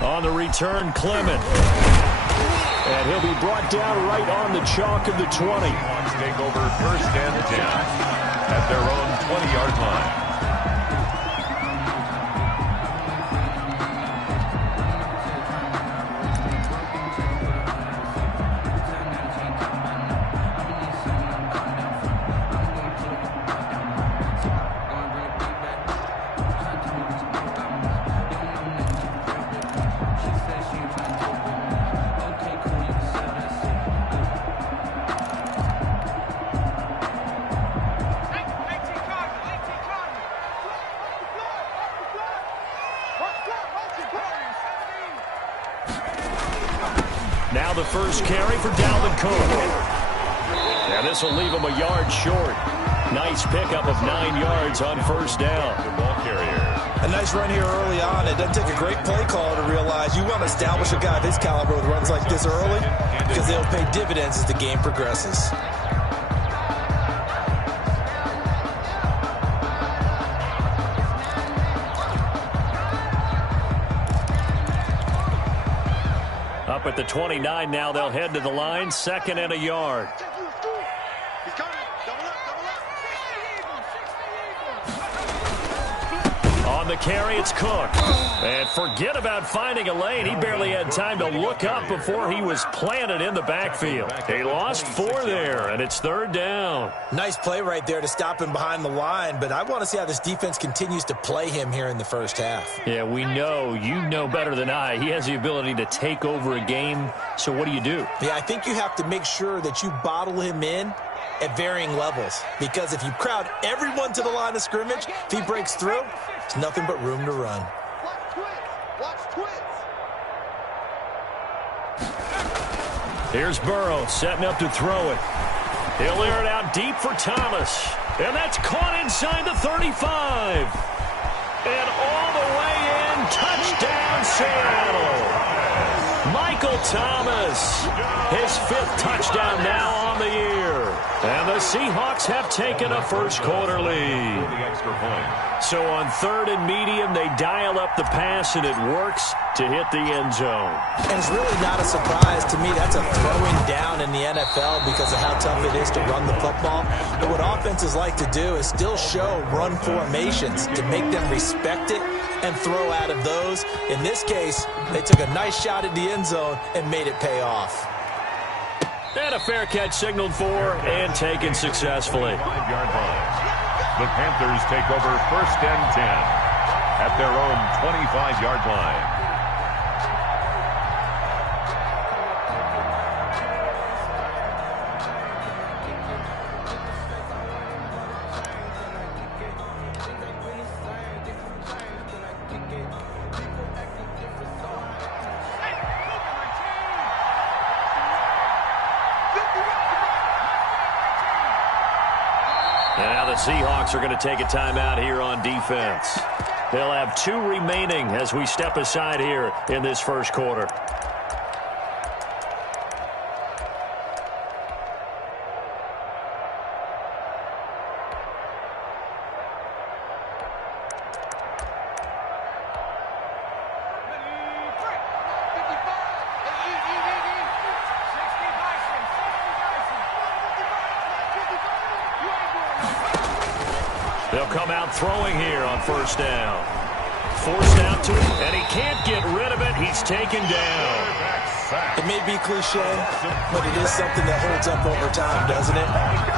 On the return, Clement. And he'll be brought down right on the chalk of the 20. Take over 1st and 10 at their own 20-yard line. Now the first carry for Dalvin Cook. And this will leave him a yard short. Nice pickup of 9 yards on 1st down. The ball carrier. A nice run here early on. It doesn't take a great play caller to realize you want to establish a guy of his caliber with runs like this early because they'll pay dividends as the game progresses. Up at the 29 now, they'll head to the line, 2nd and a yard. On the carry, it's Cook. And forget about finding a lane. He barely had time to look up before he was planted in the backfield. He lost 4 there, and it's 3rd down. Nice play right there to stop him behind the line, but I want to see how this defense continues to play him here in the 1st half. Yeah, we know. You know better than I. He has the ability to take over a game, so what do you do? Yeah, I think you have to make sure that you bottle him in at varying levels, because if you crowd everyone to the line of scrimmage, if he breaks through, there's nothing but room to run. Here's Burrow setting up to throw it. He'll air it out deep for Thomas. And that's caught inside the 35. And all the way in, touchdown Seattle. Michael Thomas, his 5th touchdown now on the year. And the Seahawks have taken a first-quarter lead. So on 3rd and medium, they dial up the pass, and it works to hit the end zone. And it's really not a surprise to me. That's a throwing down in the NFL because of how tough it is to run the football. But what offenses like to do is still show run formations to make them respect it and throw out of those. In this case, they took a nice shot at the end zone and made it pay off. And a fair catch signaled for and taken successfully. 5-yard line. The Panthers take over 1st and 10 at their own 25-yard line. And now the Seahawks are going to take a timeout here on defense. They'll have 2 remaining as we step aside here in this 1st quarter. They'll come out throwing here on 1st down. Forced out to him, and he can't get rid of it. He's taken down. It may be cliche, but it is something that holds up over time, doesn't it?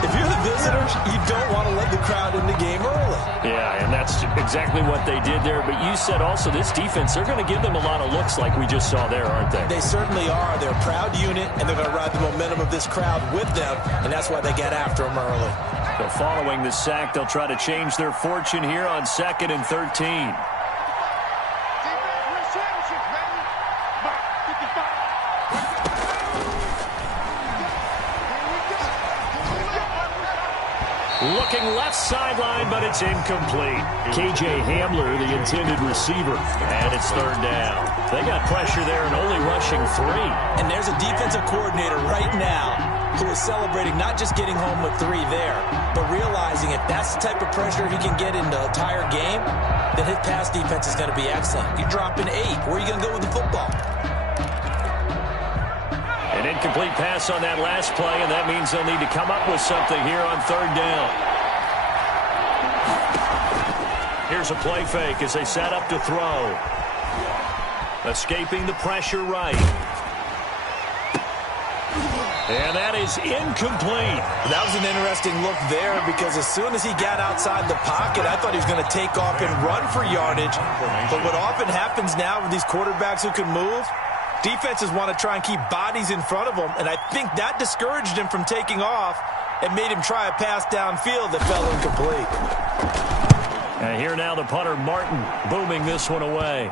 If you're the visitors, you don't want to let the crowd in the game early. Yeah, and that's exactly what they did there. But you said also this defense, they're going to give them a lot of looks like we just saw there, aren't they? They certainly are. They're a proud unit, and they're going to ride the momentum of this crowd with them, and that's why they get after them early. So following the sack, they'll try to change their fortune here on 2nd and 13. Looking left sideline, but it's incomplete. KJ Hamler, the intended receiver, and it's 3rd down. They got pressure there and only rushing 3. And there's a defensive coordinator right now who is celebrating not just getting home with 3 there, but realizing if that's the type of pressure he can get in the entire game, then his pass defense is going to be excellent. You're dropping 8. Where are you going to go with the football? Incomplete pass on that last play, and that means they'll need to come up with something here on third down. Here's a play fake as they set up to throw. Escaping the pressure right. And that is incomplete. That was an interesting look there because as soon as he got outside the pocket, I thought he was going to take off and run for yardage. But what often happens now with these quarterbacks who can move, defenses want to try and keep bodies in front of them, and I think that discouraged him from taking off and made him try a pass downfield that fell incomplete. And here now the punter, Martin, booming this one away.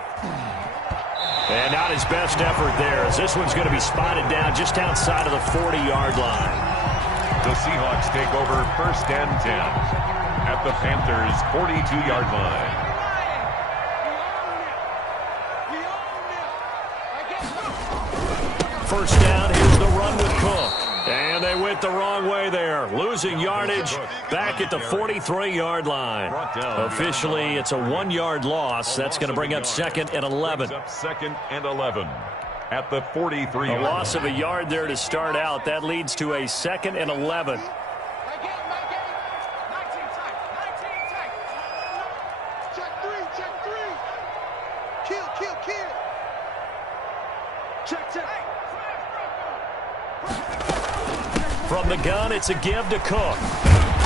And not his best effort there, as this one's going to be spotted down just outside of the 40-yard line. The Seahawks take over first and 10 at the Panthers' 42-yard line. First down, here's the run with Cook. And they went the wrong way there, losing yardage back at the 43-yard line. Officially, it's a 1-yard loss. That's going to bring up second and 11. Second and 11 at the 43. A loss of a yard there to start out. That leads to a second and 11. From the gun, it's a give to Cook.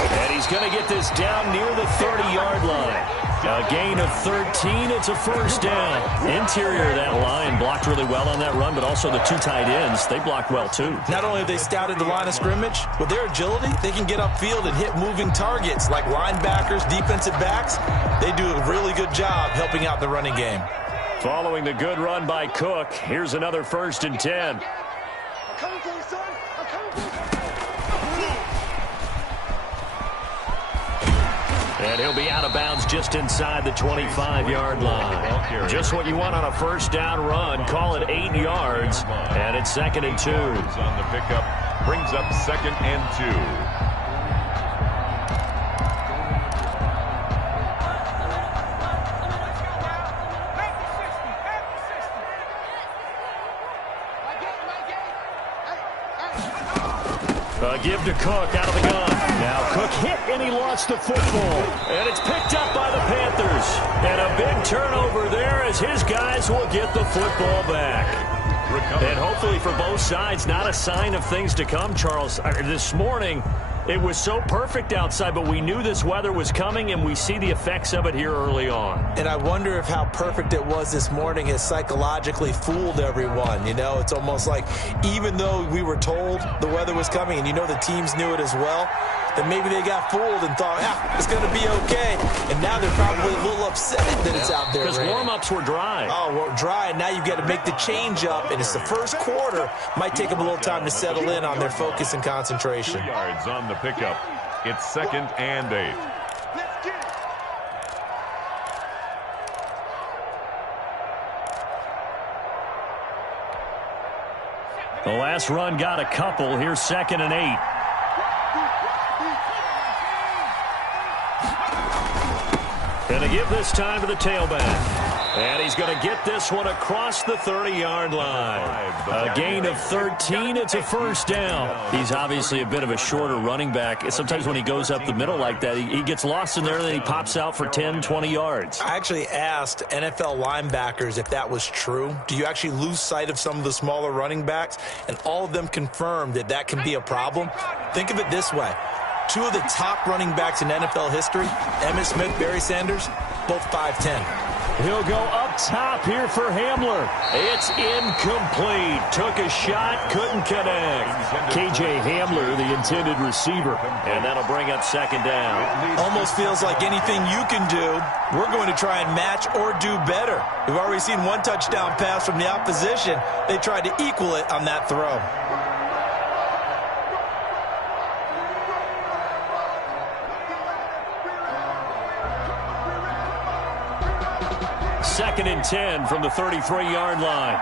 And he's going to get this down near the 30-yard line. A gain of 13. It's a first down. Interior of that line blocked really well on that run, but also the two tight ends, they blocked well too. Not only have they scouted the line of scrimmage, with their agility, they can get upfield and hit moving targets like linebackers, defensive backs. They do a really good job helping out the running game. Following the good run by Cook, here's another first and 10. And he'll be out of bounds just inside the 25-yard line. Just what you want on a first down run. Call it 8 yards, and it's second and 2. On the pickup, brings up second and 2. Give to Cook out of the gun. Now Cook hit and he lost the football. And it's picked up by the Panthers. And a big turnover there as his guys will get the football back. And hopefully for both sides, not a sign of things to come, Charles. This morning, it was so perfect outside, but we knew this weather was coming, and we see the effects of it here early on. And I wonder if how perfect it was this morning has psychologically fooled everyone. You know, it's almost like even though we were told the weather was coming, and you know the teams knew it as well, then maybe they got fooled and thought, it's going to be okay. And now they're probably a little upset that it's out there. Because warm-ups were dry. Oh, well, dry, and now you've got to make the change up, and it's the first quarter. Might take them a little time to settle in on their focus and concentration. 2 yards on the pickup. It's second and 8. The last run got a couple. Here's second and 8. Going to give this time to the tailback. And he's going to get this one across the 30-yard line. A gain of 13. It's a first down. He's obviously a bit of a shorter running back. Sometimes when he goes up the middle like that, he gets lost in there, and then he pops out for 10, 20 yards. I actually asked NFL linebackers if that was true. Do you actually lose sight of some of the smaller running backs? And all of them confirmed that that can be a problem. Think of it this way. 2 of the top running backs in NFL history, Emmitt Smith, Barry Sanders, both 5'10". He'll go up top here for Hamler. It's incomplete. Took a shot, couldn't connect. K.J. Hamler, the intended receiver. And that'll bring up second down. Almost feels like anything you can do, we're going to try and match or do better. We've already seen one touchdown pass from the opposition. They tried to equal it on that throw. Second and 10 from the 33-yard line.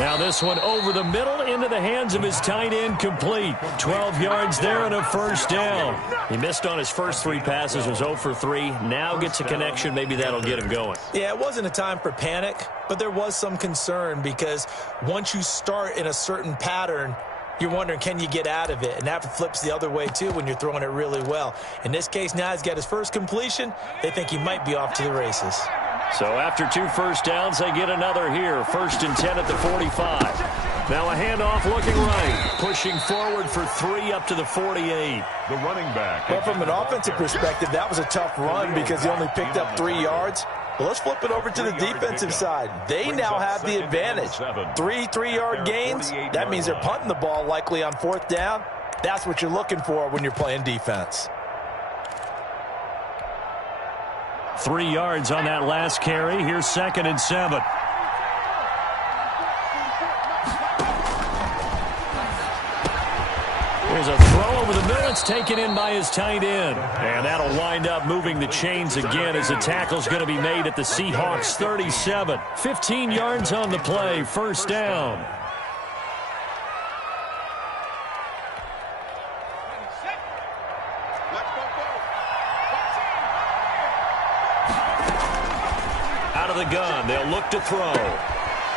Now this one over the middle into the hands of his tight end, complete. 12 yards there and a first down. He missed on his first 3 passes, was 0 for 3. Now gets a connection. Maybe that'll get him going. Yeah, it wasn't a time for panic, but there was some concern because once you start in a certain pattern, you're wondering, can you get out of it? And that flips the other way, too, when you're throwing it really well. In this case, now he's got his first completion. They think he might be off to the races. So after 2 first downs, they get another here. 1st and 10 at the 45. Now a handoff looking right. Pushing forward for 3 up to the 48. The running back. Well, from an offensive perspective, that was a tough run because he only picked up 3 yards. Well, let's flip it over to the defensive side. They now have the advantage. 3 3-yard gains. That means they're punting the ball likely on 4th down. That's what you're looking for when you're playing defense. 3 yards on that last carry. Here's 2nd and 7. There's a throw over the middle. It's taken in by his tight end. And that'll wind up moving the chains again as the tackle's going to be made at the Seahawks 37. 15 yards on the play. First down. Out of the gun. They'll look to throw.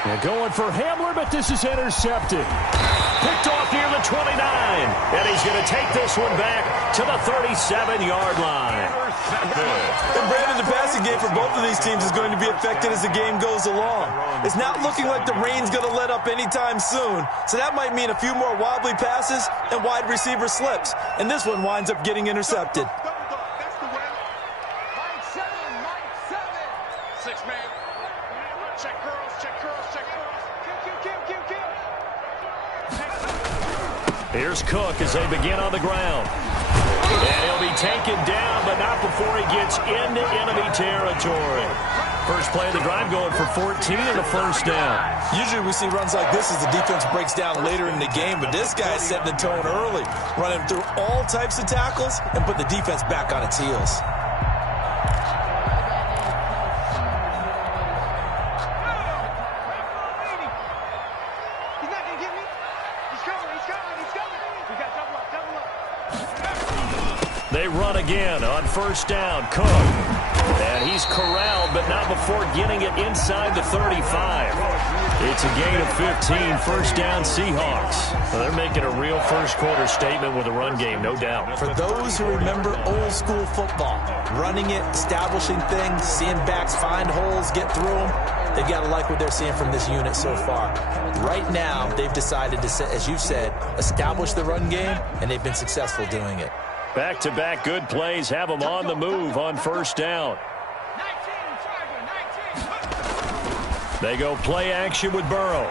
They're going for Hamler, but this is intercepted. Picked off near the 29. And he's going to take this one back to the 37-yard line. And Brandon, the passing game for both of these teams is going to be affected as the game goes along. It's not looking like the rain's going to let up anytime soon. So that might mean a few more wobbly passes and wide receiver slips. And this one winds up getting intercepted. Here's Cook as they begin on the ground. And he'll be taken down, but not before he gets into enemy territory. First play of the drive going for 14 and a first down. Usually we see runs like this as the defense breaks down later in the game, but this guy's setting the tone early, running through all types of tackles and put the defense back on its heels. They run again on first down. Cook. And he's corralled, but not before getting it inside the 35. It's a gain of 15. First down, Seahawks. Well, they're making a real first-quarter statement with a run game, no doubt. For those who remember old-school football, running it, establishing things, seeing backs find holes, get through them, they've got to like what they're seeing from this unit so far. Right now, they've decided to, as you said, establish the run game, and they've been successful doing it. Back-to-back good plays have them on the move on first down. They go play action with Burrow.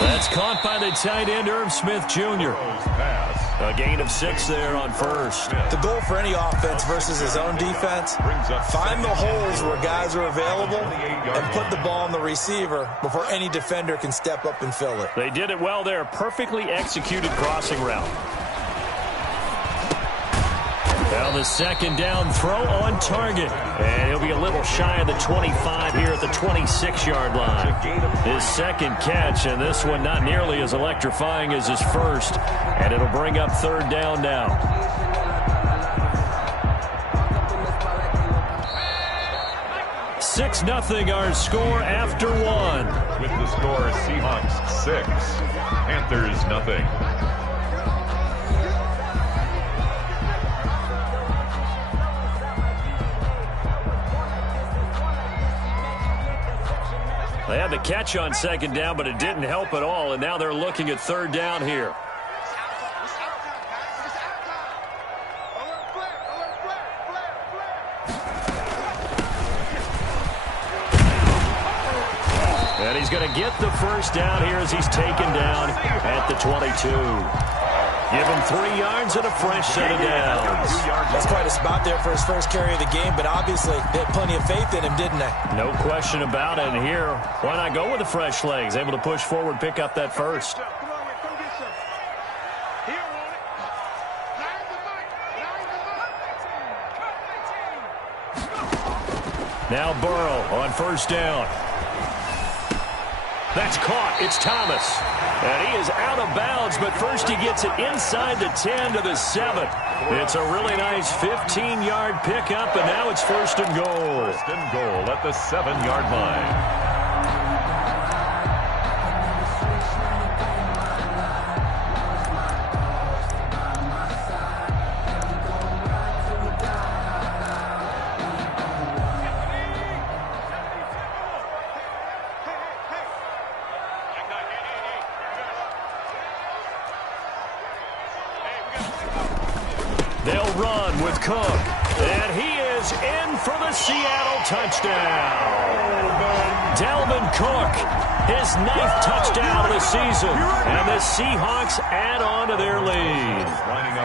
That's caught by the tight end, Irv Smith Jr. A gain of 6 there on first. The goal for any offense versus his own defense, find the holes where guys are available and put the ball on the receiver before any defender can step up and fill it. They did it well there. Perfectly executed crossing route. Now the second down throw on target. And he'll be a little shy of the 25 here at the 26-yard line. His second catch, and this one not nearly as electrifying as his first. And it'll bring up third down now. Six nothing our score after one. With the score, Seahawks 6, Panthers nothing. They had the catch on second down, but it didn't help at all, and now they're looking at third down here. And he's going to get the first down here as he's taken down at the 22. Give him 3 yards and a fresh set of downs. That's quite a spot there for his first carry of the game, but obviously they had plenty of faith in him, didn't they? No question about it. And here, why not go with the fresh legs? Able to push forward, pick up that first. Now Burrow on first down. That's caught. It's Thomas. And he is out of bounds, but first he gets it inside the 10 to the 7. It's a really nice 15-yard pickup, and now it's first and goal. First and goal at the 7-yard line. They'll run with Cook, and he is in for the Seattle touchdown. Dalvin Cook, his 9th touchdown of the season, and the Seahawks add on to their lead.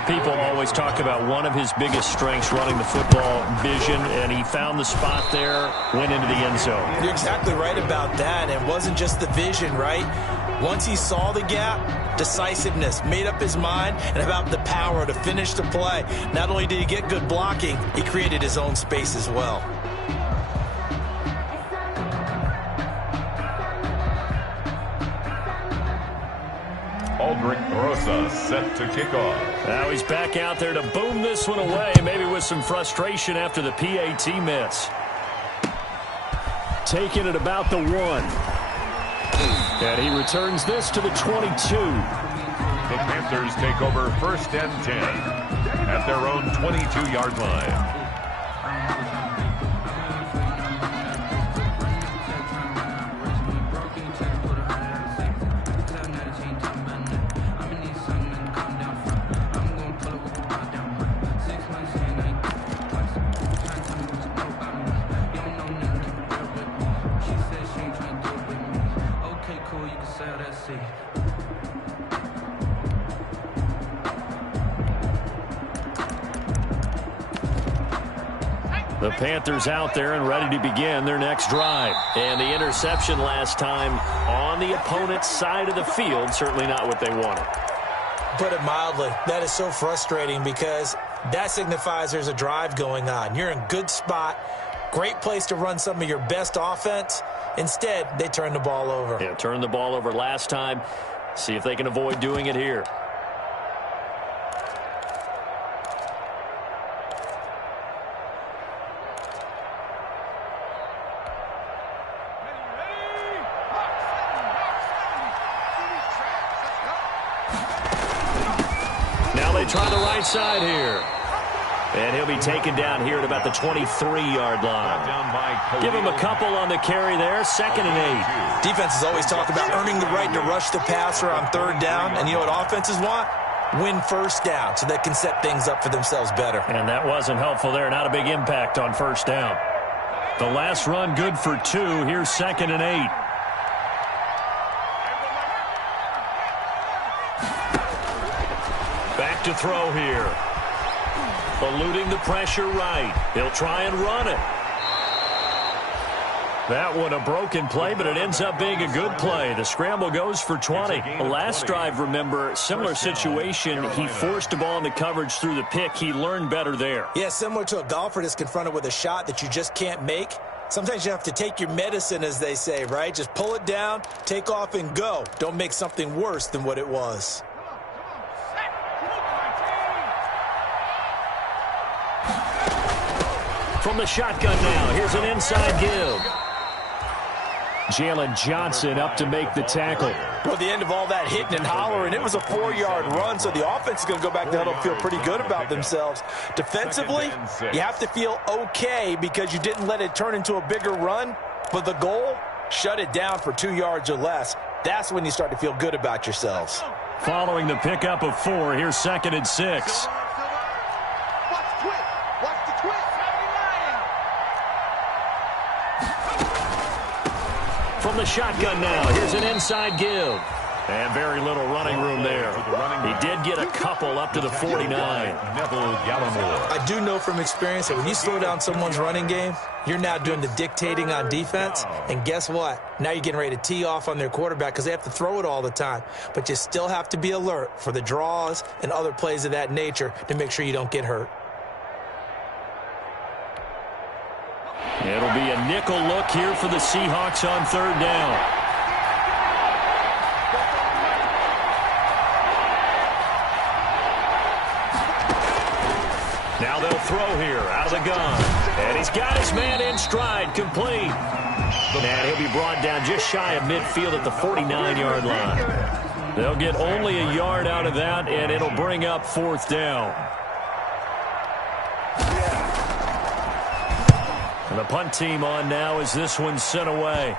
People always talk about one of his biggest strengths, running the football, vision, and he found the spot there, went into the end zone. You're exactly right about that. It wasn't just the vision, right? Once he saw the gap, decisiveness, made up his mind, and about the power to finish the play. Not only did he get good blocking, he created his own space as well. Aldrich Rosa set to kick off. Now he's back out there to boom this one away, maybe with some frustration after the PAT miss. Taking it about the 1. And he returns this to the 22. The Panthers take over first and 10 at their own 22-yard line. The Panthers out there and ready to begin their next drive. And the interception last time on the opponent's side of the field, certainly not what they wanted. Put it mildly, that is so frustrating because that signifies there's a drive going on. You're in good spot, great place to run some of your best offense. Instead, they turn the ball over. Yeah, turned the ball over last time. See if they can avoid doing it here. Try the right side here. And he'll be taken down here at about the 23-yard line. Give him a couple on the carry there. 2nd and 8. Defenses always talk about earning the right to rush the passer on 3rd down. And you know what offenses want? Win first down so they can set things up for themselves better. And that wasn't helpful there. Not a big impact on 1st down. The last run good for 2. Here's 2nd and 8. Back to throw here. Eluding the pressure right. He'll try and run it. That one a broken play, but it ends up being a good play. The scramble goes for 20. The last drive, remember, similar situation. He forced the ball into coverage through the pick. He learned better there. Yeah, similar to a golfer that's confronted with a shot that you just can't make. Sometimes you have to take your medicine, as they say, right? Just pull it down, take off, and go. Don't make something worse than what it was. From the shotgun now, here's an inside give. Jalen Johnson up to make the tackle. Well, the end of all that hitting and hollering, it was a 4-yard run, so the offense is going to go back to huddle and feel pretty good about themselves. Defensively, you have to feel okay because you didn't let it turn into a bigger run, but the goal, shut it down for 2 yards or less. That's when you start to feel good about yourselves. Following the pickup of 4, here's 2nd and 6. From the shotgun now, here's an inside give. And very little running room there. He did get a couple up to the 49. I do know from experience that when you slow down someone's running game, you're now doing the dictating on defense. And guess what? Now you're getting ready to tee off on their quarterback because they have to throw it all the time. But you still have to be alert for the draws and other plays of that nature to make sure you don't get hurt. It'll be a nickel look here for the Seahawks on 3rd down. Now they'll throw here out of the gun. And he's got his man in stride, complete. And he'll be brought down just shy of midfield at the 49-yard line. They'll get only a yard out of that, and it'll bring up 4th down. And the punt team on now as this one's sent away.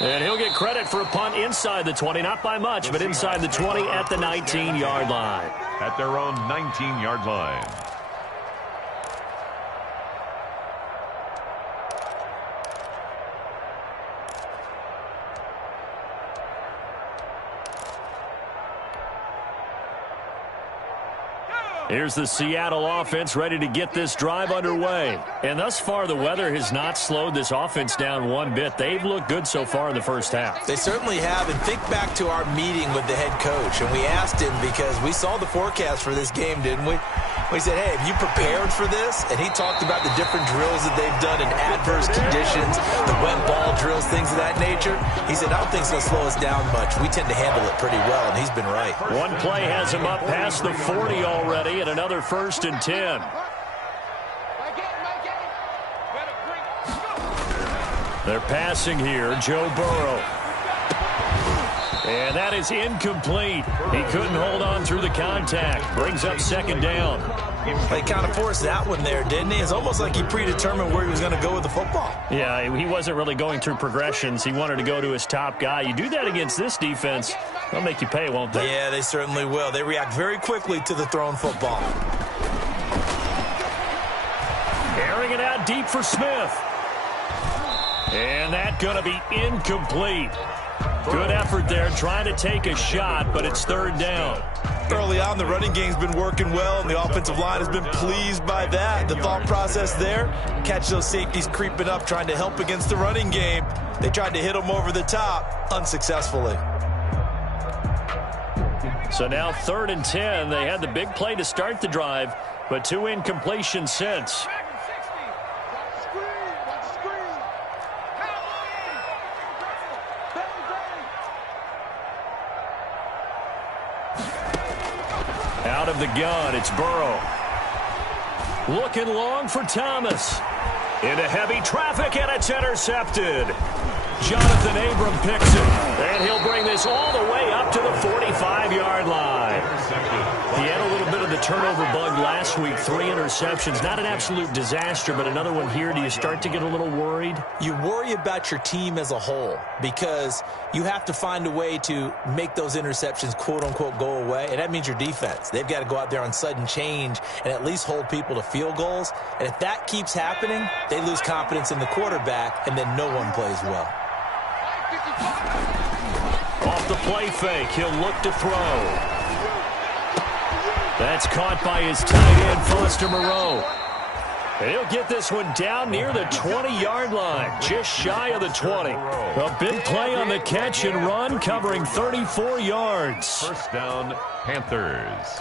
And he'll get credit for a punt inside the 20, not by much, but inside the 20 at the 19-yard line. At their own 19-yard line. Here's the Seattle offense ready to get this drive underway. And thus far, the weather has not slowed this offense down one bit. They've looked good so far in the first half. They certainly have. And think back to our meeting with the head coach. And we asked him, because we saw the forecast for this game, didn't we? We said, hey, have you prepared for this? And he talked about the different drills that they've done in adverse conditions, the wet ball drills, things of that nature. He said, I don't think it's going to slow us down much. We tend to handle it pretty well, and he's been right. One play has him up past the 40 already, and another 1st and 10. They're passing here, Joe Burrow. And that is incomplete. He couldn't hold on through the contact. Brings up 2nd down. They kind of forced that one there, didn't he? It's almost like he predetermined where he was going to go with the football. Yeah, he wasn't really going through progressions. He wanted to go to his top guy. You do that against this defense, they'll make you pay, won't they? Yeah, they certainly will. They react very quickly to the thrown football. Airing it out deep for Smith. And that's going to be incomplete. Good effort there, trying to take a shot, but it's 3rd down. Early on, the running game's been working well, and the offensive line has been pleased by that. The thought process there, catch those safeties creeping up, trying to help against the running game. They tried to hit them over the top, unsuccessfully. So now 3rd and 10. They had the big play to start the drive, but 2 incompletions since. Out of the gun, it's Burrow. Looking long for Thomas. Into heavy traffic, and it's intercepted. Jonathan Abram picks it, and he'll bring this all the way up to the 45-yard line. He had a little bit of the turnover bug last week, 3 interceptions. Not an absolute disaster, but another one here. Do you start to get a little worried? You worry about your team as a whole, because you have to find a way to make those interceptions, quote-unquote, go away, and that means your defense. They've got to go out there on sudden change and at least hold people to field goals, and if that keeps happening, they lose confidence in the quarterback, and then no one plays well. Off the play fake, he'll look to throw. That's caught by his tight end, Foster Moreau. And he'll get this one down near the 20-yard line, just shy of the 20. A big play on the catch and run, covering 34 yards. 1st down, Panthers.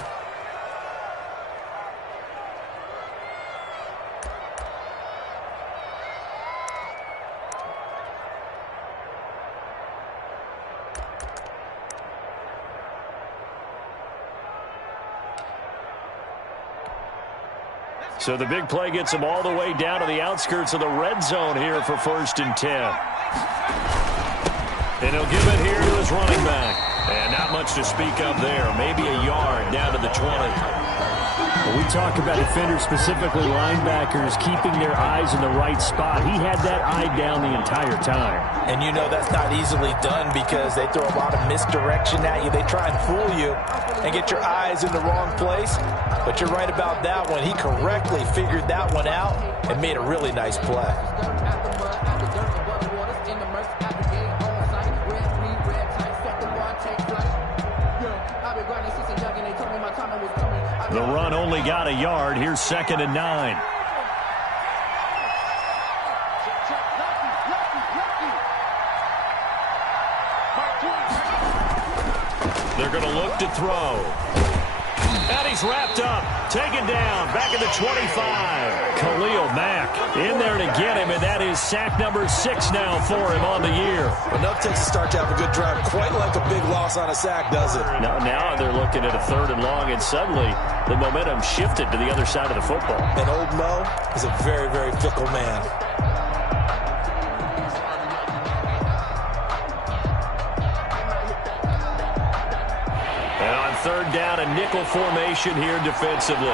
So the big play gets him all the way down to the outskirts of the red zone here for 1st and 10. And he'll give it here to his running back. And not much to speak of there. Maybe a yard down to the 20. When we talk about defenders, specifically linebackers, keeping their eyes in the right spot, he had that eye down the entire time. And you know that's not easily done because they throw a lot of misdirection at you. They try and fool you and get your eyes in the wrong place. But you're right about that one. He correctly figured that one out and made a really nice play. The run only got a yard. Here's 2nd and 9. They're going to look to throw. And he's wrapped up, taken down, back at the 25. Khalil Mack in there to get him, and that is sack number 6 now for him on the year. Enough takes a start to have a good drive. Quite like a big loss on a sack, does it? Now they're looking at a 3rd and long, and suddenly the momentum shifted to the other side of the football. And old Mo is a very, very fickle man. And on 3rd down, a nickel formation here defensively.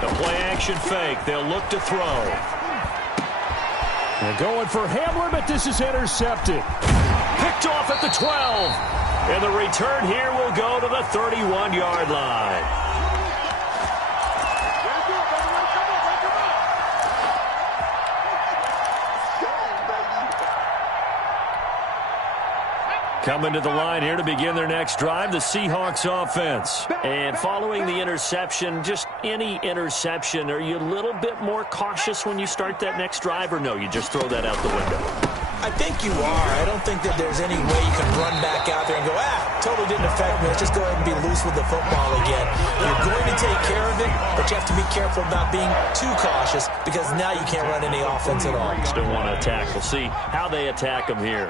The play-action fake. They'll look to throw. They're going for Hamler, but this is intercepted. Picked off at the 12. And the return here will go to the 31-yard line. Coming to the line here to begin their next drive, the Seahawks offense. And following the interception, just any interception, are you a little bit more cautious when you start that next drive, or no, you just throw that out the window? I think you are. I don't think that there's any way you can run back out there and go, totally didn't affect me. Let's just go ahead and be loose with the football again. You're going to take care of it, but you have to be careful about being too cautious because now you can't run any offense at all. Still want to attack. We'll see how they attack them here.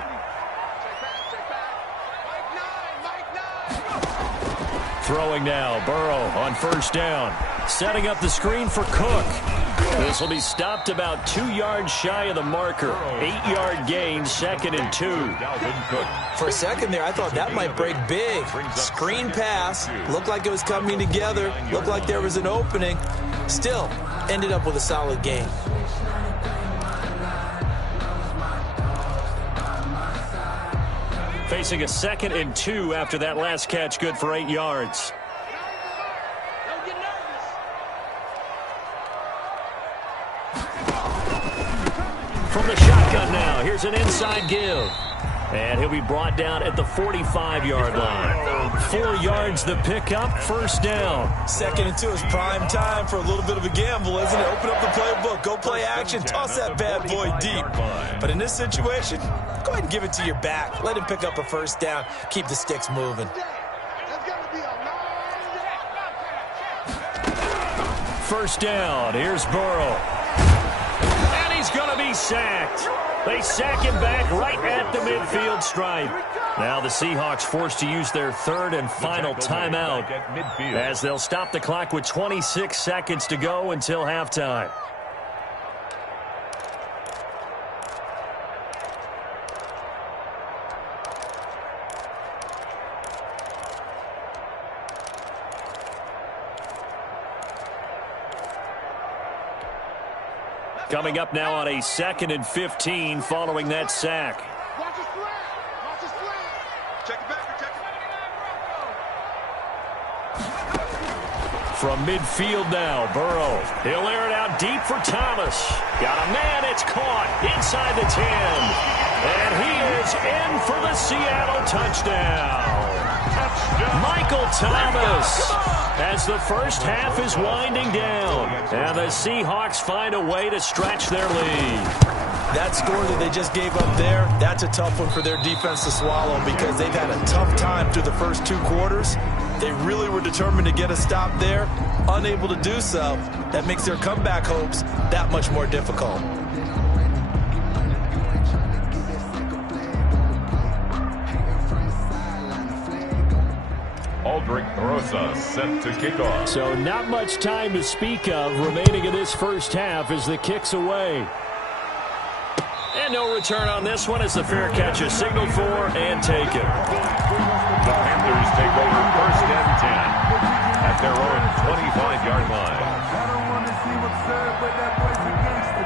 Throwing now, Burrow on 1st down. Setting up the screen for Cook. This will be stopped about 2 yards shy of the marker. 8-yard gain, 2nd and 2. For a second there, I thought that might break big. Screen pass. Looked like it was coming together. Looked like there was an opening. Still, ended up with a solid gain. Facing a 2nd and 2 after that last catch, good for 8 yards. From the shotgun now, here's an inside give. And he'll be brought down at the 45-yard line. 4 yards the pickup, 1st down. 2nd and 2 is prime time for a little bit of a gamble, isn't it? Open up the playbook, go play action, toss that bad boy deep. But in this situation, go ahead and give it to your back. Let him pick up a 1st down, keep the sticks moving. 1st down, here's Burrow. And he's going to be sacked. They sack him back right at the midfield stripe. Now the Seahawks forced to use their 3rd and final timeout as they'll stop the clock with 26 seconds to go until halftime. Coming up now on a 2nd and 15 following that sack. Watch his flag. Watch his flag. Check it back. Check it. From midfield now, Burrow. He'll air it out deep for Thomas. Got a man, it's caught inside the 10. And he is in for the Seattle touchdown. Michael Thomas, as the 1st half is winding down, and the Seahawks find a way to stretch their lead. That score that they just gave up there, that's a tough one for their defense to swallow because they've had a tough time through the first 2 quarters. They really were determined to get a stop there, unable to do so. That makes their comeback hopes that much more difficult. Aldrich Rosa set to kick off. So not much time to speak of remaining in this 1st half as the kick's away. And no return on this one as the fair catch is signaled for and taken. The Panthers take over 1st and 10 at their own 25-yard line. I don't want to see what's said, but that boy's a gangster.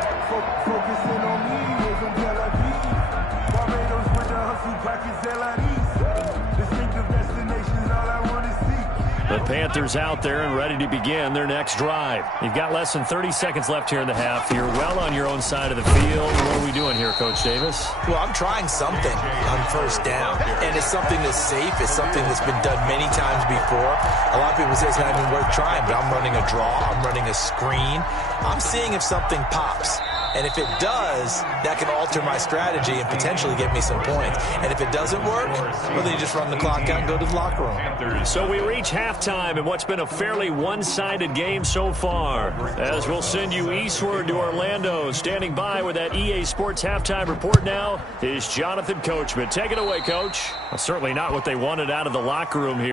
Focusing on me isn't Tel Aviv. Barbados with the hustle package LREs. Distinctive destinations, all I want to see. The Panthers out there and ready to begin their next drive. You've got less than 30 seconds left here in the half. You're well on your own side of the field. What are we doing here, Coach Davis? Well, I'm trying something on 1st down, and it's something that's safe. It's something that's been done many times before. A lot of people say it's not even worth trying, but I'm running a draw. I'm running a screen. I'm seeing if something pops. And if it does, that can alter my strategy and potentially get me some points. And if it doesn't work, well, then you just run the clock out and go to the locker room. So we reach halftime in what's been a fairly one-sided game so far. As we'll send you eastward to Orlando. Standing by with that EA Sports halftime report now is Jonathan Coachman. Take it away, Coach. Well, certainly not what they wanted out of the locker room here.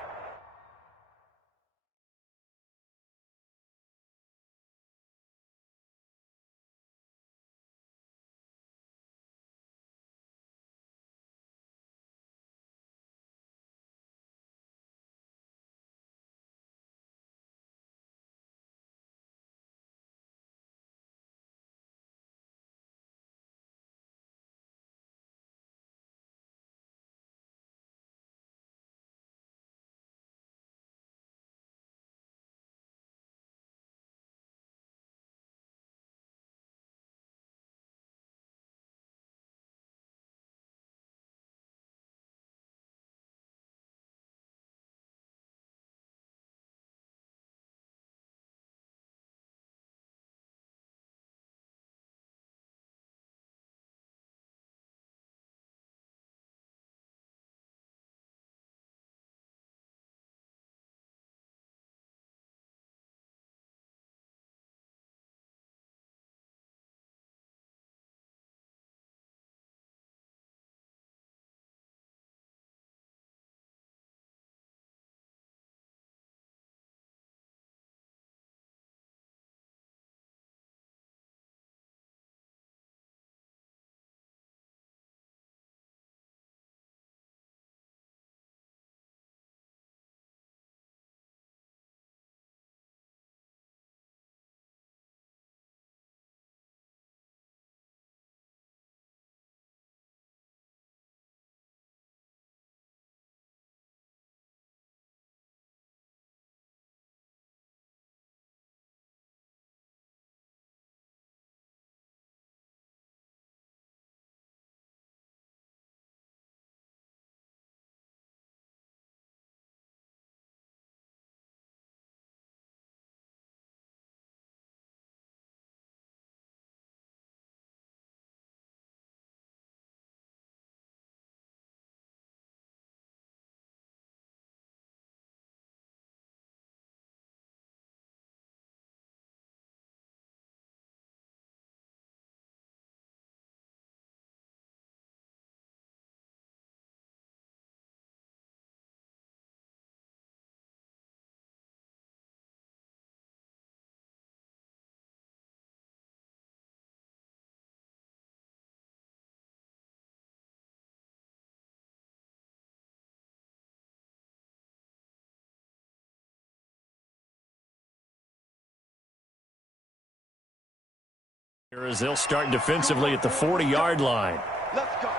Here as they'll start defensively at the 40-yard line. Let's go.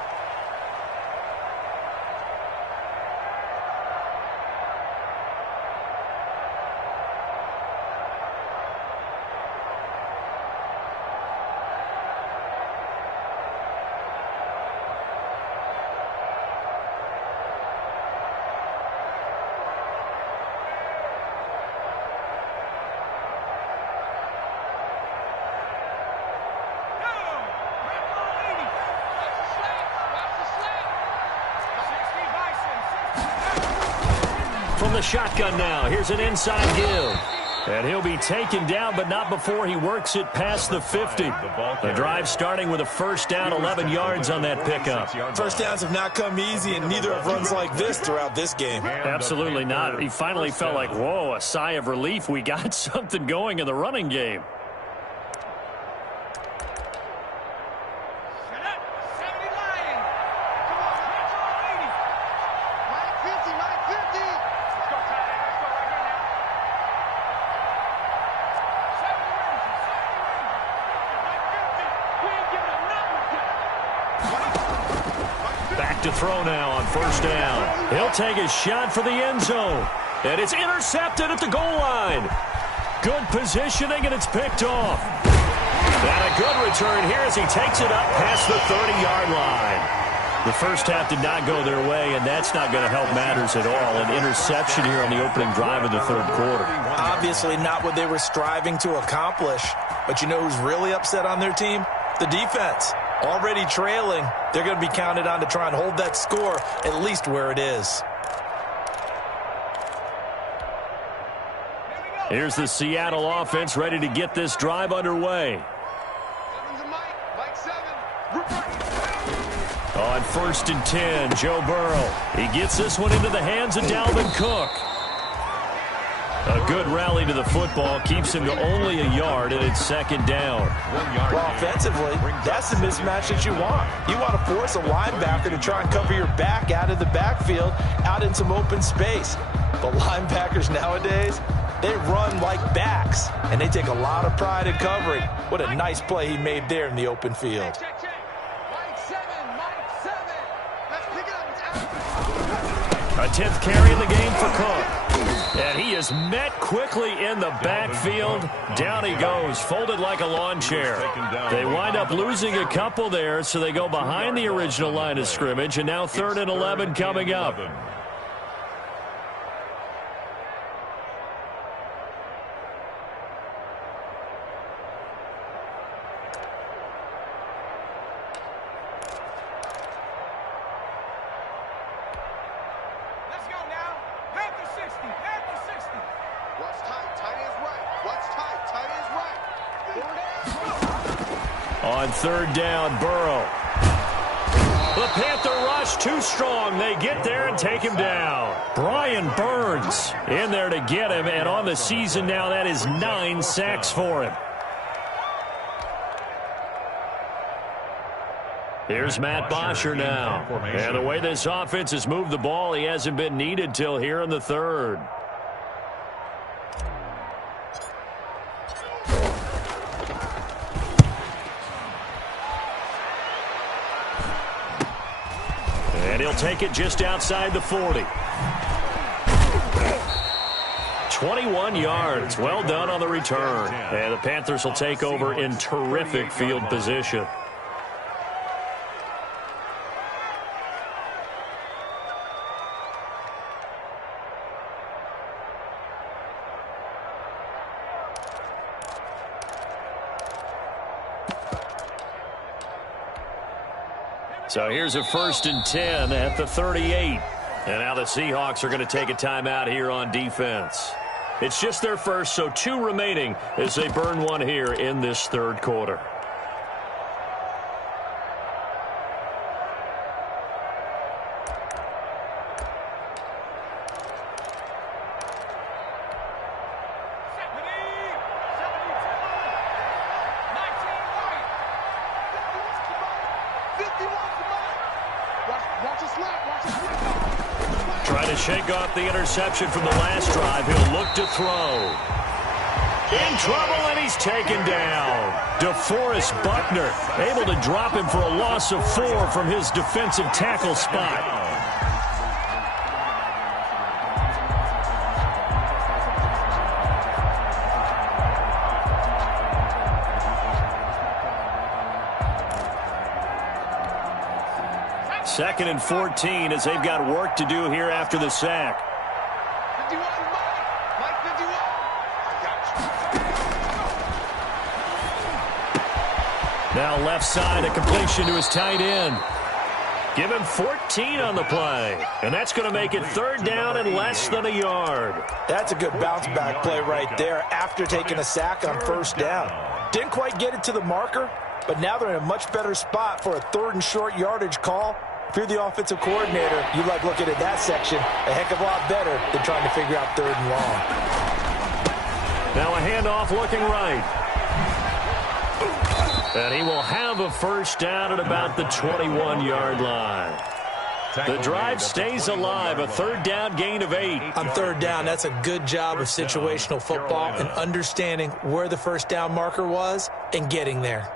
From the shotgun now, here's an inside give. And he'll be taken down, but not before he works it past the 50. The drive starting with a first down, 11 yards on that pickup. First downs have not come easy, and neither have runs like this throughout this game. Absolutely not. He finally felt like, whoa, a sigh of relief. We got something going in the running game. To throw now on first down. He'll take a shot for the end zone. And it's intercepted at the goal line. Good positioning, and it's picked off. And a good return here as he takes it up past the 30-yard line. The first half did not go their way, and that's not going to help matters at all. An interception here on the opening drive of the third quarter. Obviously not what they were striving to accomplish. But you know who's really upset on their team? The defense already trailing. They're going to be counted on to try and hold that score at least where it is. Here's the Seattle offense ready to get this drive underway. On 1st and 10, Joe Burrow. He gets this one into the hands of Dalvin Cook. A good rally to the football keeps him to only a yard, and it's 2nd down. Well, offensively, that's the mismatch that you want. You want to force a linebacker to try and cover your back out of the backfield, out in some open space. But linebackers nowadays, they run like backs, and they take a lot of pride in covering. What a nice play he made there in the open field. A 10th carry in the game for Cook. And he is met quickly in the backfield. Down he goes, folded like a lawn chair. They wind up losing a couple there, so they go behind the original line of scrimmage, and now 3rd and 11 coming up. On 3rd down, Burrow. The Panther rush too strong. They get there and take him down. Brian Burns in there to get him, and on the season now, that is 9 sacks for him. Here's Matt Bosher now. And the way this offense has moved the ball, he hasn't been needed till here in the 3rd. And he'll take it just outside the 40. 21 yards. Well done on the return. And the Panthers will take over in terrific field position. So here's a 1st and 10 at the 38. And now the Seahawks are going to take a timeout here on defense. It's just their first, so 2 remaining as they burn one here in this 3rd quarter. Trying to shake off the interception from the last drive. He'll look to throw. In trouble, and he's taken down. DeForest Buckner able to drop him for a loss of 4 from his defensive tackle spot. Second and 14 as they've got work to do here after the sack. 51, Mike 51. Now left side, a completion to his tight end. Give him 14 on the play. And that's going to make it 3rd down and less than a yard. That's a good bounce-back play right there after taking a sack on 1st down. Didn't quite get it to the marker, but now they're in a much better spot for a 3rd and short yardage call. If you're the offensive coordinator, you like looking at that section a heck of a lot better than trying to figure out 3rd and long. Now a handoff looking right. And he will have a 1st down at about the 21-yard line. The drive stays alive, a 3rd down gain of 8. On 3rd down, that's a good job of situational football and understanding where the 1st down marker was and getting there.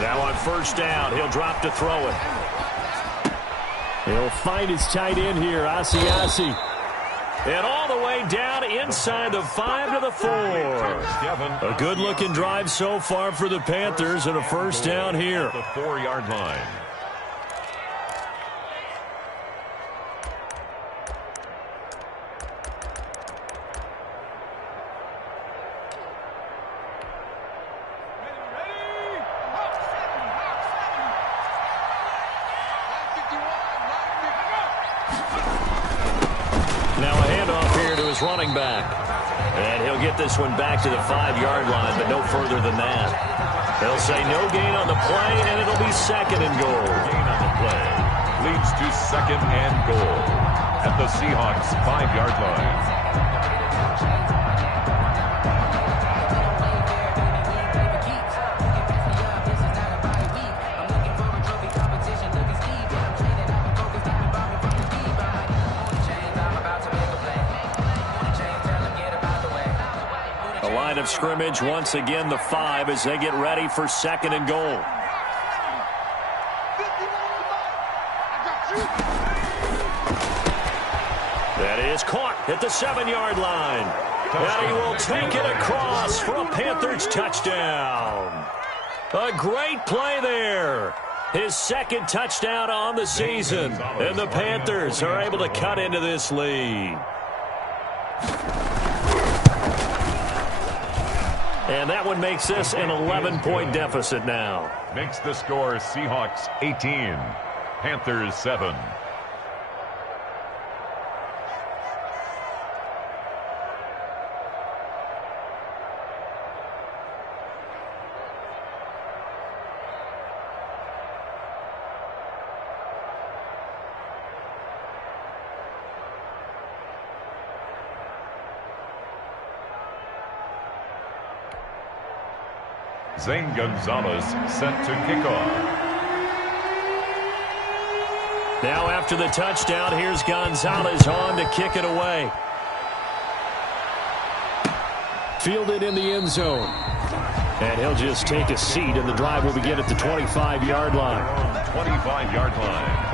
Now on 1st down, he'll drop to throw it. He'll find his tight end here, Asiasi. And all the the way down inside the 5 to the 4. A good-looking drive so far for the Panthers and a first down here. The 4-yard line. Running back. And he'll get this one back to the 5-yard line, but no further than that. They'll say no gain on the play, and it'll be second and goal. Gain on the play leads to second and goal at the Seahawks 5-yard line. Of scrimmage once again the 5 as they get ready for second and goal. That is caught at the 7-yard line. And he will take it across for a Panthers touchdown. A great play there. His second touchdown on the season. And the Panthers are able to cut into this lead. And that one makes this an 11-point deficit now. Makes the score Seahawks 18, Panthers 7. Zane Gonzalez set to kick off. Now after the touchdown, here's Gonzalez on to kick it away. Fielded in the end zone. And he'll just take a seat, and the drive will begin at the 25-yard line. 25-yard line.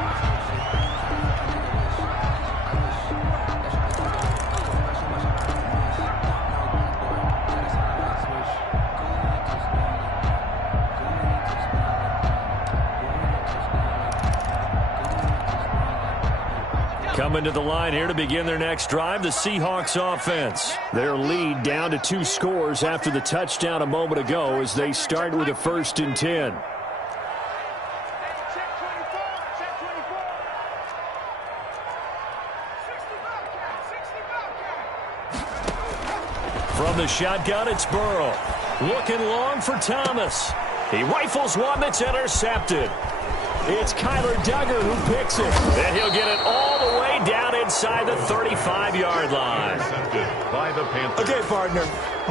Coming to the line here to begin their next drive, the Seahawks offense. Their lead down to 2 scores after the touchdown a moment ago as they start with a 1st and 10. From the shotgun, it's Burrow. Looking long for Thomas. He rifles one that's intercepted. It's Kyler Duggar who picks it. And he'll get it all the way down inside the 35-yard line. By the Panthers. Okay, partner.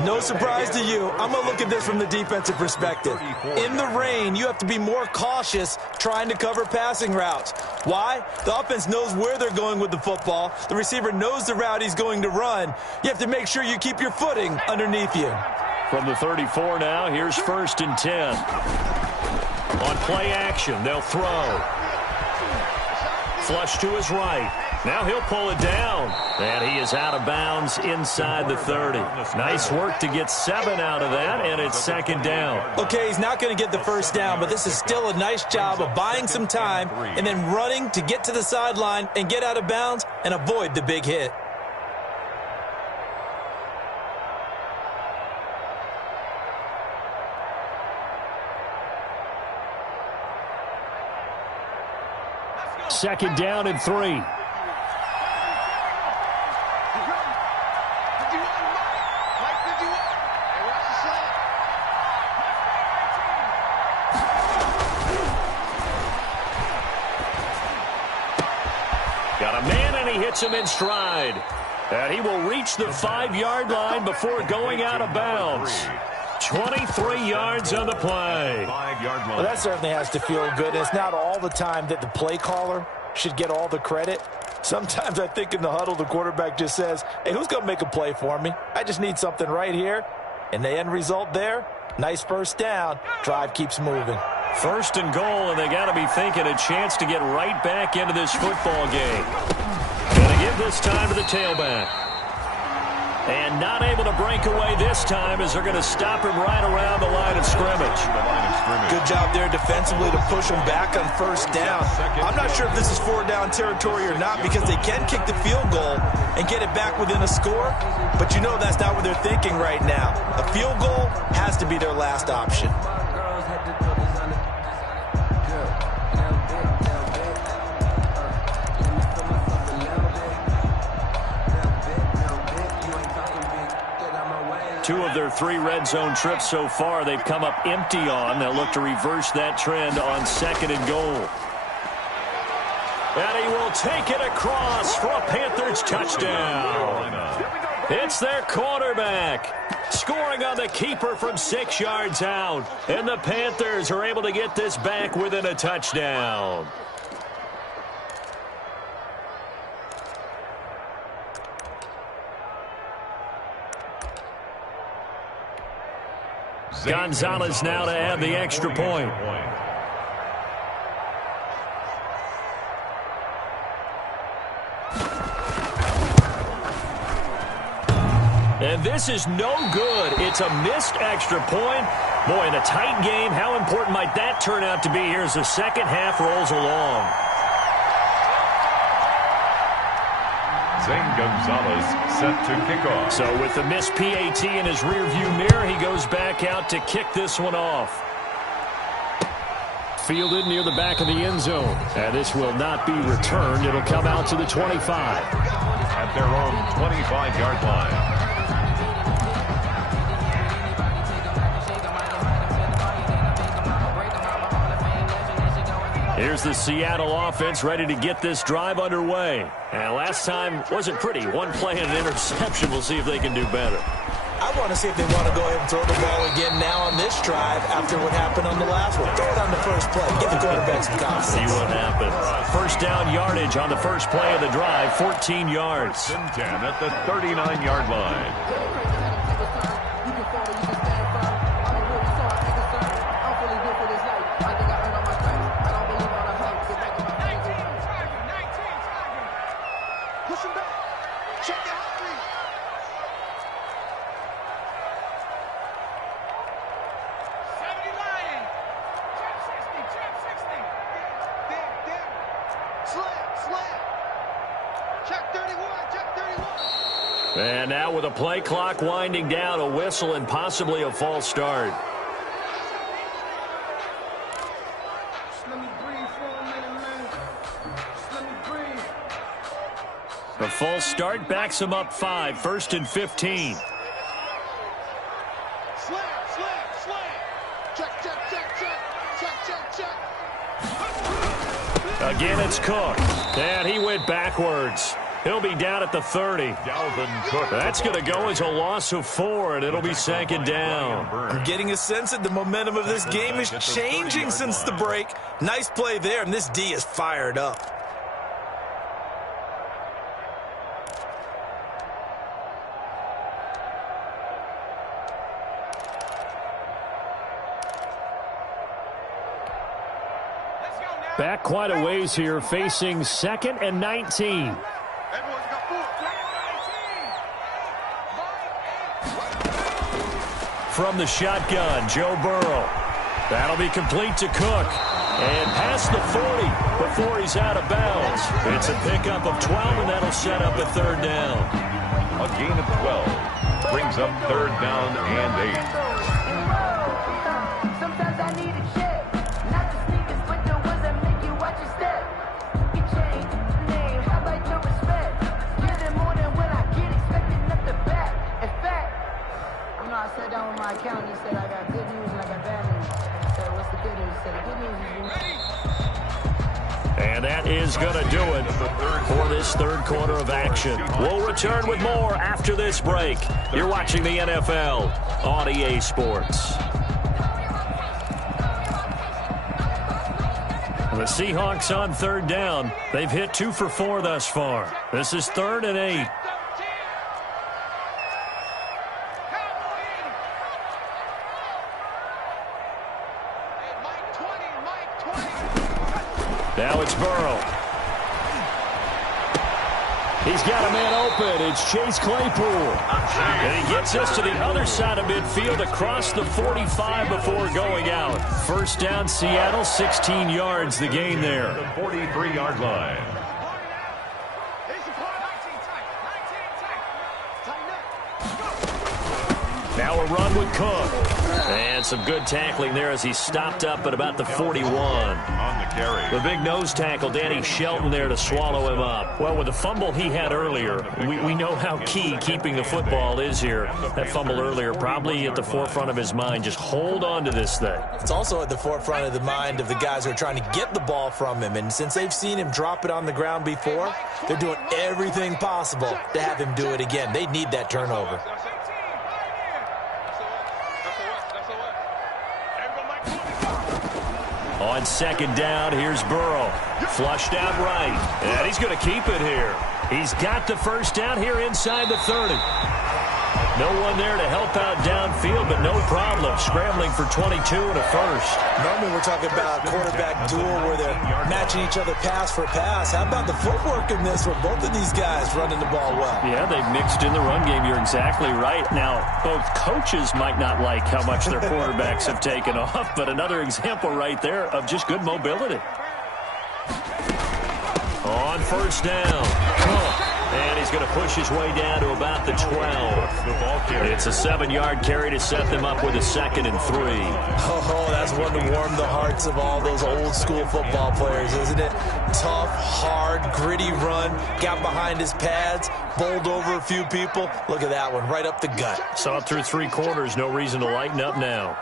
No surprise to you. I'm going to look at this from the defensive perspective. In the rain, you have to be more cautious trying to cover passing routes. Why? The offense knows where they're going with the football. The receiver knows the route he's going to run. You have to make sure you keep your footing underneath you. From the 34 now, here's 1st and 10. On play action, they'll throw. Flush to his right. Now he'll pull it down. And he is out of bounds inside the 30. Nice work to get 7 out of that, and it's 2nd down. Okay, he's not going to get the 1st down, but this is still a nice job of buying some time and then running to get to the sideline and get out of bounds and avoid the big hit. Second down and 3. Got a man, and he hits him in stride. And he will reach the 5-yard line before going out of bounds. 23 yards on the play. 5-yard line. Well, that certainly has to feel good. It's not all the time that the play caller should get all the credit. Sometimes I think in the huddle, the quarterback just says, hey, who's going to make a play for me? I just need something right here. And the end result there, nice 1st down. Drive keeps moving. 1st and goal, and they got to be thinking a chance to get right back into this football game. Going to give this time to the tailback. And not able to break away this time as they're going to stop him right around the line of scrimmage. Good job there defensively to push him back on first down. I'm not sure if this is 4-down territory or not because they can kick the field goal and get it back within a score. But you know that's not what they're thinking right now. A field goal has to be their last option. Two of their 3 red zone trips so far, they've come up empty on. They'll look to reverse that trend on 2nd and goal. And he will take it across for a Panthers touchdown. It's their quarterback scoring on the keeper from 6 yards out. And the Panthers are able to get this back within a touchdown. Gonzalez now to add the extra point. And this is no good. It's a missed extra point. Boy, in a tight game, how important might that turn out to be here as the second half rolls along? Zane Gonzalez set to kick off. So with the missed PAT in his rearview mirror, he goes back out to kick this one off. Fielded near the back of the end zone. And this will not be returned. It'll come out to the 25. At their own 25-yard line. Here's the Seattle offense ready to get this drive underway. And last time wasn't pretty. One play and an interception. We'll see if they can do better. I want to see if they want to go ahead and throw the ball again now on this drive after what happened on the last one. Throw it on the first play. Give the quarterback some confidence. See what happens. First down yardage on the first play of the drive, 14 yards. 10 at the 39-yard line. And now with a play clock winding down, a whistle and possibly a false start. The false start backs him up 5, 1st and 15. Again, it's Cook. And he went backwards. He'll be down at the 30. Dalvin Cook. That's going to go as a loss of 4, and it'll be 2nd down. I'm getting a sense that the momentum of this game is changing since the break. Nice play there, and this D is fired up. Back quite a ways here, facing 2nd and 19. From the shotgun, Joe Burrow. That'll be complete to Cook. And past the 40 before he's out of bounds. It's a pickup of 12, and that'll set up a 3rd down. A gain of 12 brings up 3rd down and 8. Sometimes I need a check. Not the sneakers, but the ones that make you watch your step. You change the name, how about your respect? Give them more than when I get expected up the back. In fact, I sat down with my accountant. He said, I got good news and I got bad news. I said, what's the good news? He said, the good news is you. And that is going to do it for this 3rd quarter of action. We'll return with more after this break. You're watching the NFL on EA Sports. The Seahawks on 3rd down. They've hit 2 for 4 thus far. This is 3rd and 8. Now it's Burrow. He's got a man open. It's Chase Claypool. And he gets us to the other side of midfield across the 45 before going out. First down, Seattle, 16 yards the gain there. The 43-yard line. Now a run with Cook. And some good tackling there as he stopped up at about the 41. On the carry. The big nose tackle, Danny Shelton, there to swallow him up. Well, with the fumble he had earlier, we know how key keeping the football is here. That fumble earlier probably at the forefront of his mind. Just hold on to this thing. It's also at the forefront of the mind of the guys who are trying to get the ball from him. And since they've seen him drop it on the ground before, they're doing everything possible to have him do it again. They need that turnover. On second down, here's Burrow. Flushed out right. And he's going to keep it here. He's got the first down here inside the 30. No one there to help out downfield, but no problem. Scrambling for 22 and a first. Normally we're talking about a quarterback duel where they're matching each other pass for pass. How about the footwork in this one? Both of these guys running the ball well. Yeah, they've mixed in the run game. You're exactly right. Now, both coaches might not like how much their quarterbacks have taken off, but another example right there of just good mobility. On first down. And he's going to push his way down to about the 12. It's a 7-yard carry to set them up with a 2nd and 3. Oh, that's one to warm the hearts of all those old school football players, isn't it? Tough, hard, gritty run. Got behind his pads, bowled over a few people. Look at that one, right up the gut. Saw it through 3 quarters. No reason to lighten up now.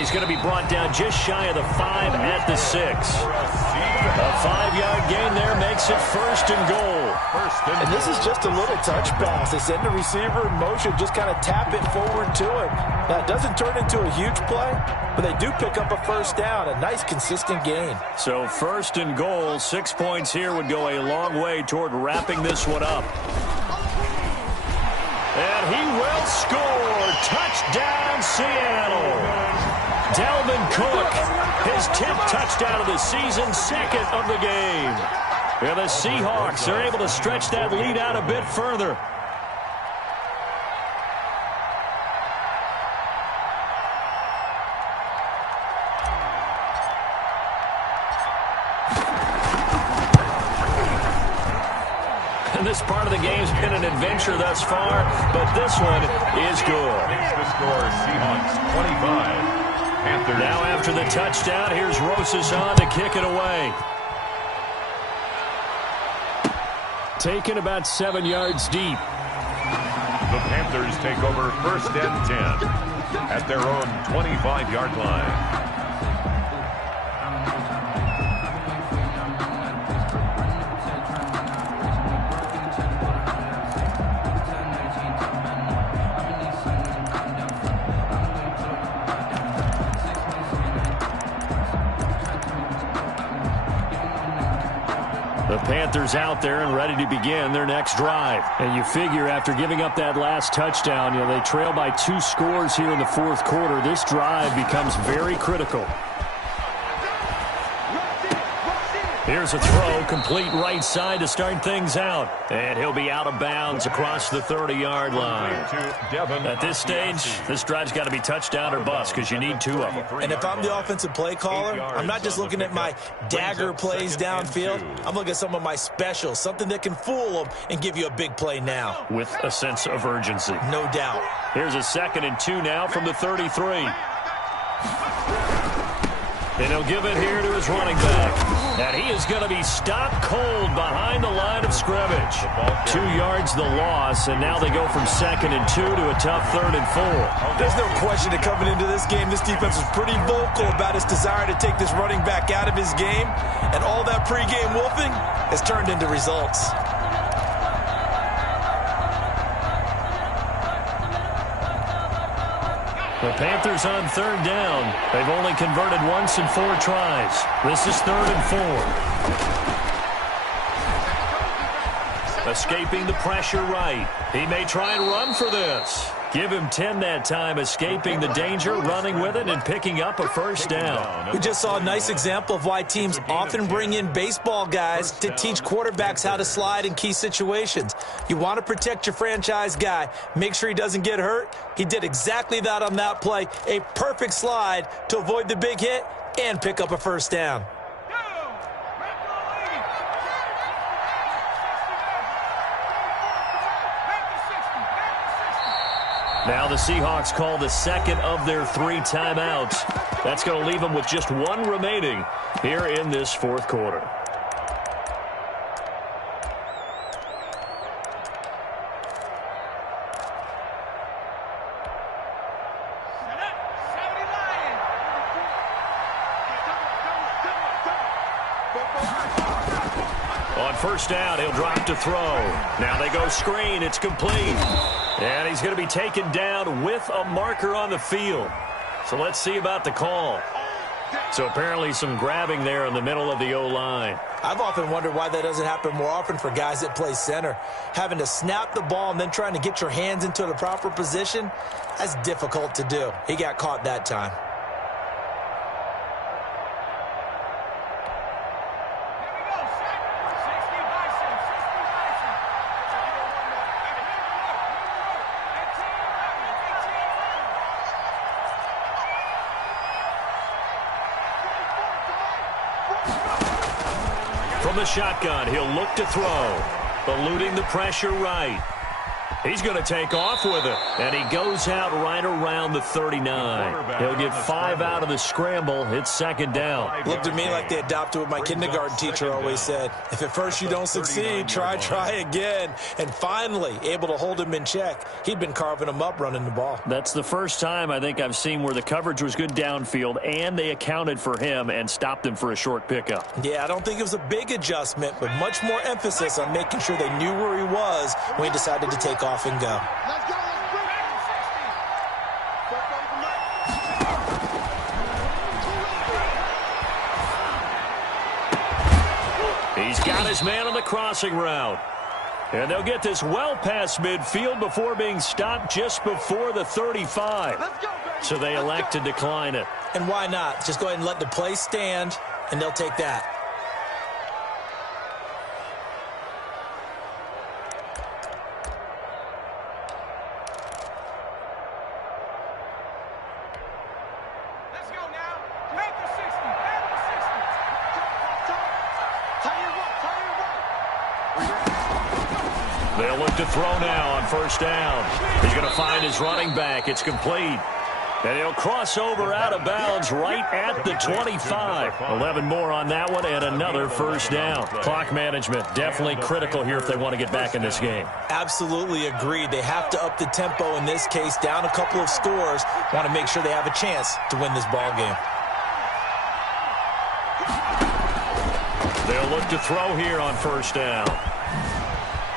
He's going to be brought down just shy of the 5 at the 6. A 5-yard gain there makes it 1st and goal. And this is just a little touch pass. They send the receiver in motion, just kind of tap it forward to him. Now, it doesn't turn into a huge play, but they do pick up a first down, a nice, consistent gain. So 1st and goal, 6 points here would go a long way toward wrapping this one up. And he will score. Touchdown, Seattle. Dalvin Cook, his 10th touchdown of the season, 2nd of the game. And the Seahawks are able to stretch that lead out a bit further. And this part of the game's been an adventure thus far, but this one is good. The score, Seahawks 25. Panthers. Now after the touchdown, here's Rosas on to kick it away. Taken about 7 yards deep. The Panthers take over 1st and 10 at their own 25-yard line. The Panthers out there and ready to begin their next drive. And you figure after giving up that last touchdown, they trail by 2 scores here in the 4th quarter. This drive becomes very critical. Here's a throw, complete right side to start things out. And he'll be out of bounds across the 30-yard line. At this stage, this drive's got to be touchdown or bust because you need 2 of them. And if I'm the offensive play caller, I'm not just looking at my dagger plays downfield. I'm looking at some of my specials, something that can fool them and give you a big play now. With a sense of urgency. No doubt. Here's a 2nd and 2 now from the 33. And he'll give it here to his running back. And he is going to be stopped cold behind the line of scrimmage. 2 yards the loss, and now they go from 2nd and 2 to a tough 3rd and 4. There's no question that coming into this game, this defense was pretty vocal about its desire to take this running back out of his game. And all that pregame wolfing has turned into results. The Panthers on 3rd down. They've only converted once in 4 tries. This is 3rd and 4. Escaping the pressure right. He may try and run for this. Give him 10 that time, escaping the danger, running with it, and picking up a first down. We just saw a nice example of why teams often bring in baseball guys to teach quarterbacks how to slide in key situations. You want to protect your franchise guy. Make sure he doesn't get hurt. He did exactly that on that play. A perfect slide to avoid the big hit and pick up a first down. Now the Seahawks call the second of their 3 timeouts. That's going to leave them with just 1 remaining here in this fourth quarter. On first down, he'll drop to throw. Now they go screen. It's complete. And he's going to be taken down with a marker on the field. So let's see about the call. So apparently some grabbing there in the middle of the O-line. I've often wondered why that doesn't happen more often for guys that play center. Having to snap the ball and then trying to get your hands into the proper position, that's difficult to do. He got caught that time. From the shotgun, he'll look to throw. Eluding the pressure right. He's going to take off with it. And he goes out right around the 39. He'll get 5 out of the scramble. It's second down. Looked to me like they adopted what my kindergarten teacher always said. If at first you don't succeed, try again. And finally, able to hold him in check. He'd been carving him up running the ball. That's the first time I think I've seen where the coverage was good downfield and they accounted for him and stopped him for a short pickup. Yeah, I don't think it was a big adjustment, but much more emphasis on making sure they knew where he was when he decided to take off and go. He's got his man on the crossing route. And they'll get this well past midfield before being stopped just before the 35. So they elect to decline it. And why not? Just go ahead and let the play stand, and they'll take that. They'll look to throw now on first down. He's going to find his running back. It's complete. And he'll cross over out of bounds right at the 25. 11 more on that one and another first down. Clock management definitely critical here if they want to get back in this game. Absolutely agreed. They have to up the tempo in this case, down a couple of scores. Want to make sure they have a chance to win this ball game. They'll look to throw here on first down.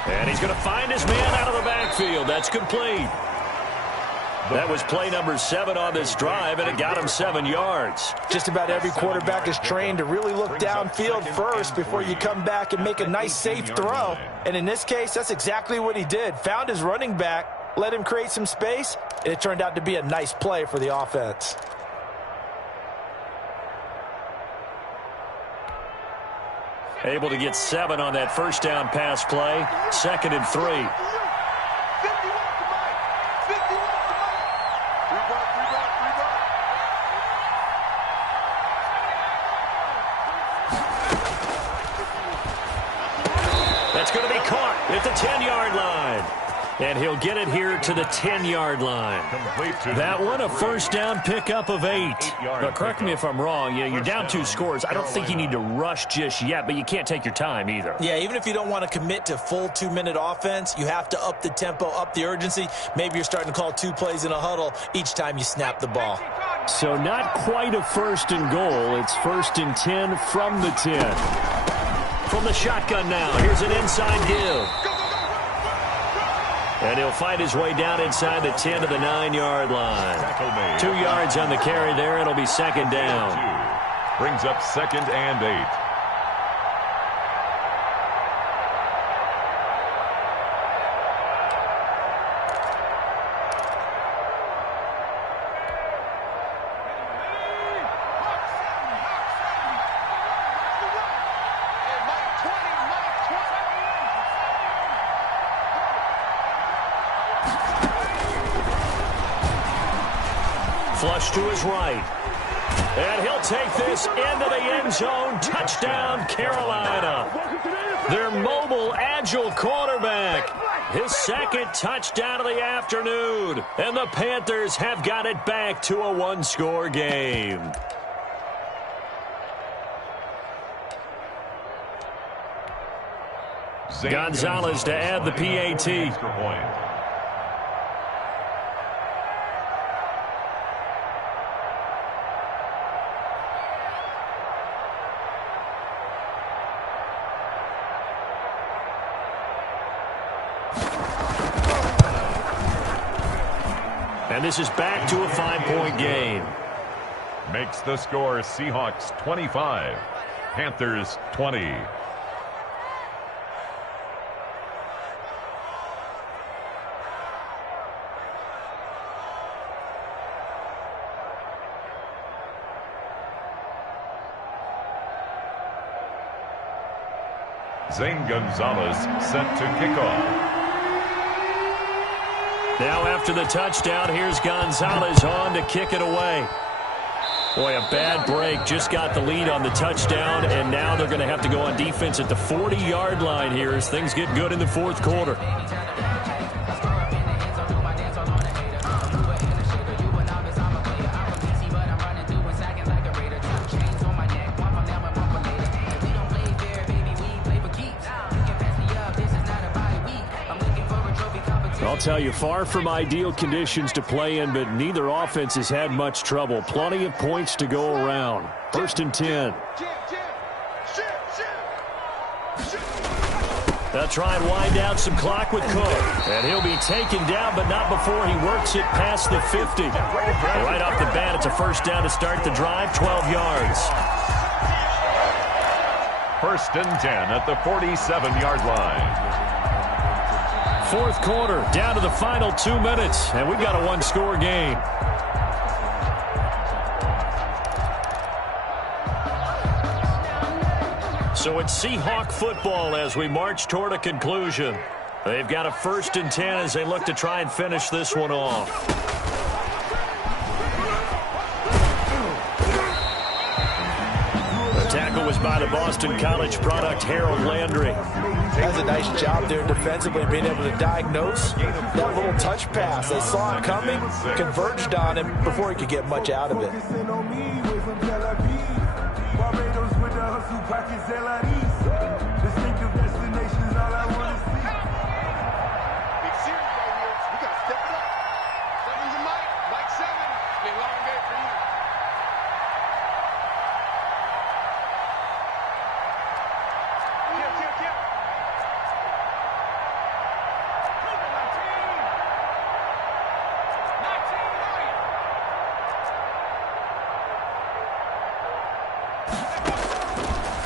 And he's going to find his man out of the backfield. That's complete. That was play number 7 on this drive, and it got him 7 yards. Just about every quarterback is trained to really look downfield first before you come back and make a nice, safe throw. And in this case, that's exactly what he did. Found his running back, let him create some space, and it turned out to be a nice play for the offense. Able to get 7 on that first down pass play. 2nd and 3. That's going to be caught at the 10-yard line. And he'll get it here to the 10-yard line. That one, a first down pickup of 8. But correct me if I'm wrong. You're down 2 scores. I don't think you need to rush just yet, but you can't take your time either. Yeah, even if you don't want to commit to full 2-minute offense, you have to up the tempo, up the urgency. Maybe you're starting to call 2 plays in a huddle each time you snap the ball. So not quite a first and goal. It's 1st and 10 from the 10. From the shotgun now, here's an inside give. And he'll find his way down inside the 10 to the 9-yard line. 2 yards on the carry there. It'll be 2nd down. Brings up 2nd and 8. Flush to his right. And he'll take this into the end zone. Touchdown, Carolina. Their mobile, agile quarterback. His second touchdown of the afternoon. And the Panthers have got it back to a one-score game. Gonzalez to add the PAT. And this is back to a 5-point game. Makes the score Seahawks 25, Panthers 20. Zane Gonzalez set to kickoff. Now after the touchdown, here's Gonzalez on to kick it away. Boy, a bad break. Just got the lead on the touchdown, and now they're going to have to go on defense at the 40-yard line here as things get good in the fourth quarter. I'll tell you, far from ideal conditions to play in, but neither offense has had much trouble. Plenty of points to go around. 1st and 10. They'll try and wind down some clock with Cook. And he'll be taken down, but not before he works it past the 50. Right off the bat, it's a first down to start the drive, 12 yards. 1st and 10 at the 47-yard line. Fourth quarter, down to the final 2 minutes, and we've got a one-score game. So it's Seahawk football as we march toward a conclusion. They've got a 1st and 10 as they look to try and finish this one off. The tackle was by the Boston College product, Harold Landry. Does a nice job there defensively, being able to diagnose that little touch pass. They saw it coming, converged on him before he could get much out of it.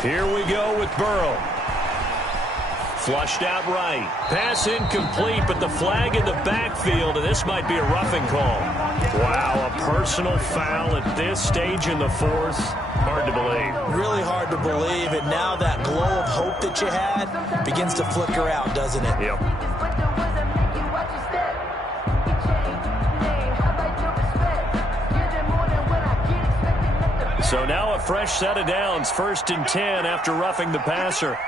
Here we go with Burrow. Flushed out right. Pass incomplete, but the flag in the backfield, and this might be a roughing call. Wow, a personal foul at this stage in the fourth. Hard to believe. Really hard to believe, and now that glow of hope that you had begins to flicker out, doesn't it? Yep. So now a fresh set of downs, 1st and 10 after roughing the passer.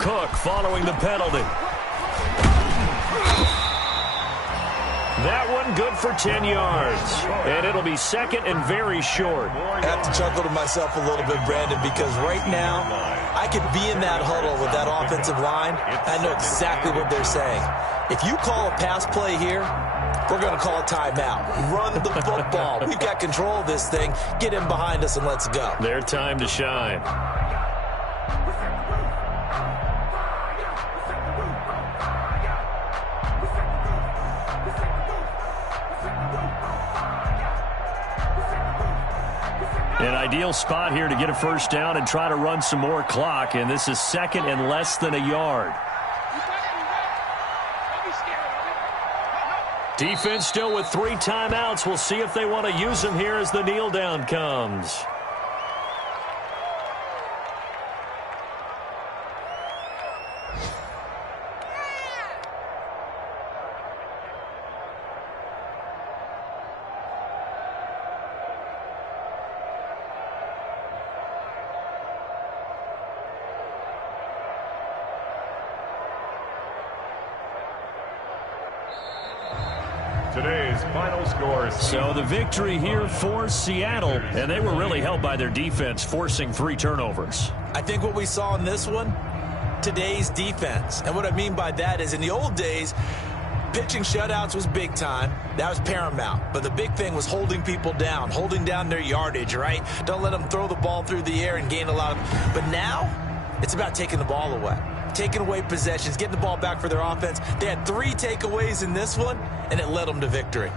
Cook following the penalty. That one good for 10 yards. And it'll be 2nd and very short. I have to chuckle to myself a little bit, Brandon, because right now I could be in that huddle with that offensive line. I know exactly what they're saying. If you call a pass play here, we're going to call a timeout. Run the football. We've got control of this thing. Get in behind us and let's go. Their time to shine. An ideal spot here to get a first down and try to run some more clock, and this is 2nd and less than a yard. Defense still with 3 timeouts. We'll see if they want to use them here as the kneel down comes. today's final score. So the victory here for Seattle, and they were really helped by their defense, forcing 3 turnovers. I think what we saw in this one, today's defense. And what I mean by that is in the old days, pitching shutouts was big time. That was paramount. But the big thing was holding people down, holding down their yardage, right? Don't let them throw the ball through the air and gain a lot of... But now, it's about taking the ball away. Taking away possessions, getting the ball back for their offense. They had 3 takeaways in this one, and it led them to victory.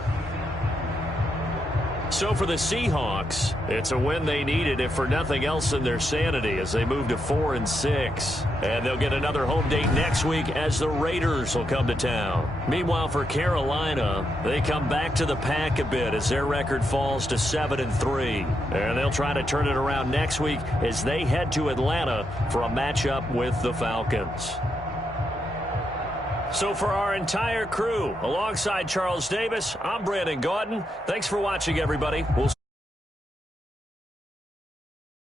So for the Seahawks, it's a win they needed, if for nothing else, in their sanity, as they move to 4-6. And they'll get another home date next week as the Raiders will come to town. Meanwhile, for Carolina, they come back to the pack a bit as their record falls to 7-3. And they'll try to turn it around next week as they head to Atlanta for a matchup with the Falcons. So for our entire crew, alongside Charles Davis, I'm Brandon Gaudin. Thanks for watching, everybody. We'll